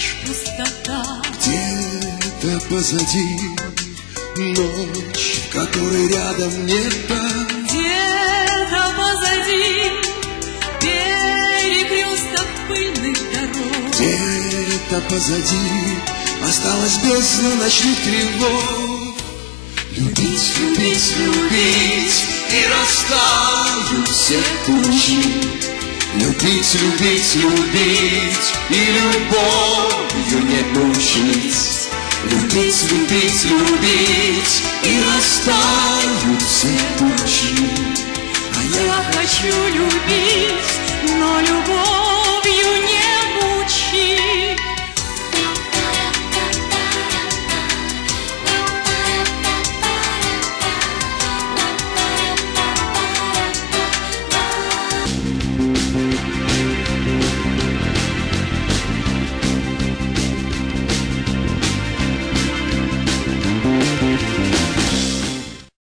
лишь пустота. Где-то позади ночь, в которой рядом небо. Где-то позади перекресток пыльных дорог. Где-то позади осталась бездна ночных тревог. Любить, любить, любить, и растают все тучи. Любить, любить, любить, и любовью не мучить. Любить, любить, любить, и растают все тучи. Я хочу любить, но любовью не